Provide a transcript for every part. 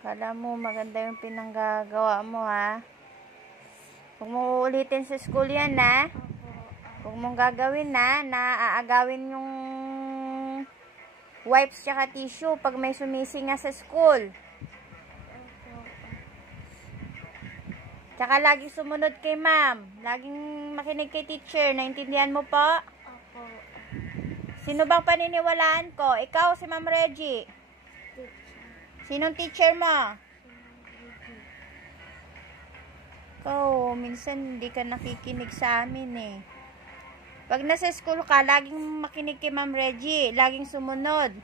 Kala mo maganda yung pinanggagawa mo, ha? Huwag mo uulitin sa school yan, ha? Huwag mong gagawin, na aagawin yung wipes tsaka tissue pag may sumisinga sa school. Tsaka laging sumunod kay ma'am. Laging makinig kay teacher. Naintindihan mo po? Opo. Sino bang paniniwalaan ko? Ikaw, si Ma'am Reggie. Sinong teacher mo? Ikaw, minsan hindi ka nakikinig sa amin eh. Pag nasa school ka, laging makinig kay Ma'am Reggie. Laging sumunod.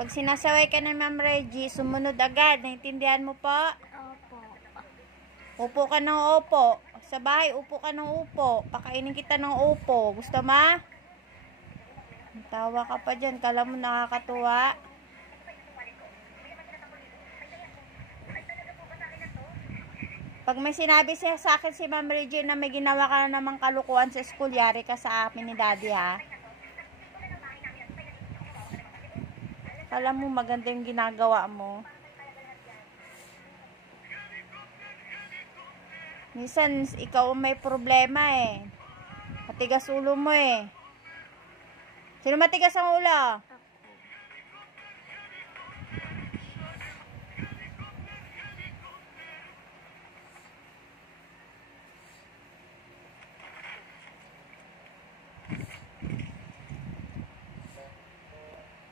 Pag sinasaway ka ng Ma'am Reggie, sumunod agad. Naintindihan mo po? Opo. Upo ka ng upo. Sa bahay, upo ka ng upo. Pakainin kita ng upo. Gusto ma? Tawa ka pa dyan. Kala mo nakakatuwa. Pag may sinabi siya sa akin si Ma'am Reggie na may ginawa ka na namang kalukuhan sa school, yari ka sa amin ni Daddy, ha? Kala mo maganda yung ginagawa mo. Minsan, ikaw may problema eh. Matigas ulo mo eh. Sino matigas ang ulo?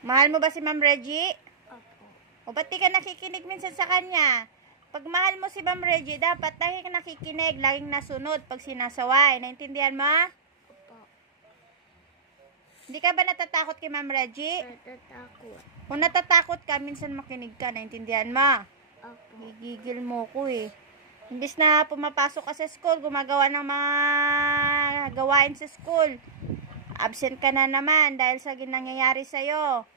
Mahal mo ba si Ma'am Reggie? Opo. O ba't di ka nakikinig minsan sa kanya? Pag mahal mo si Ma'am Reggie, dapat lagi ka nakikinig, laging nasunod pag sinasaway. Naintindihan mo? Opo. Hindi ka ba natatakot kay Ma'am Reggie? Natatakot. Kung natatakot ka, minsan makinig ka. Naintindihan mo? Opo. Gigigil mo ko eh. Imbis na pumapasok ka sa school, gumagawa ng mga gawain sa school. Absent ka na naman dahil sa nangyayari sa'yo.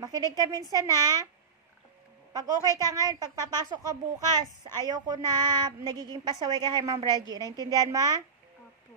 Makinig ka minsan, ha? Pag okay ka ngayon, pag papasok ka bukas, ayoko na nagiging pasaway ka kay Ma'am Reggie. Naintindihan mo? Opo.